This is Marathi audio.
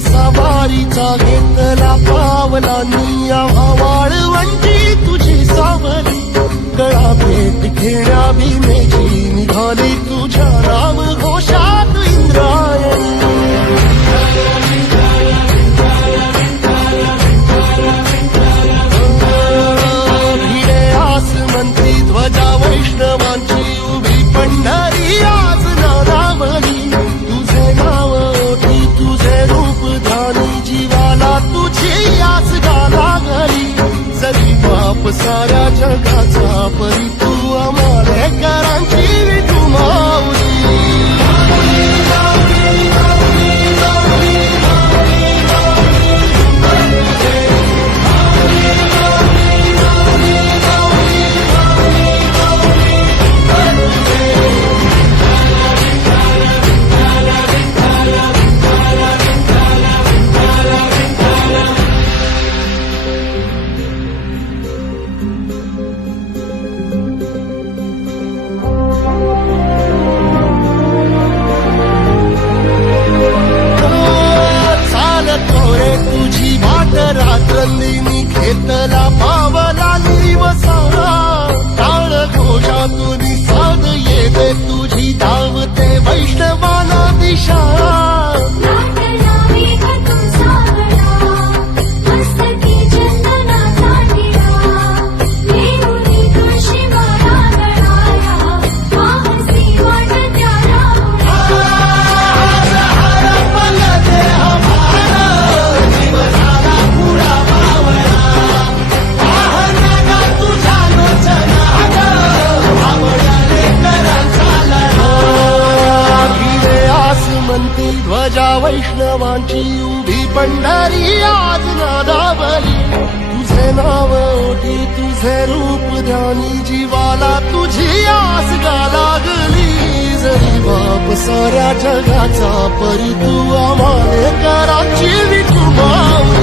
सवारीचा घेतला पावलांनी वाळवंटी तुझी सावली गळा भेट घेण्या भीमेची निघाली तुझ्या राम घोषात इंद्रायणी भिडे आसमंती ध्वजा वैष्णवांची उभी पंढरी आज नारावली तुझे नाव ओठी तुझे रूप ध्यानी जीवाला तुझी आस गाला गली जरी बाप साऱ्या जगाचा परी तू आमालेकरांची विठू माऊली तुझी वाट रात्रंदिनी घेतला पावला निवसारा टाळ घोषातून साध येते तुझी धावते वैष्णवाला दिशा ध्वजा वैष्णवांची उभी पंढरी आज नादावली तुझे नाव ओठी तुझे रूप ध्यानी जीवाला तुझी आस गाला गली जरी बाप साऱ्या जगाचा परी तू आमालेकरांची विठू माऊली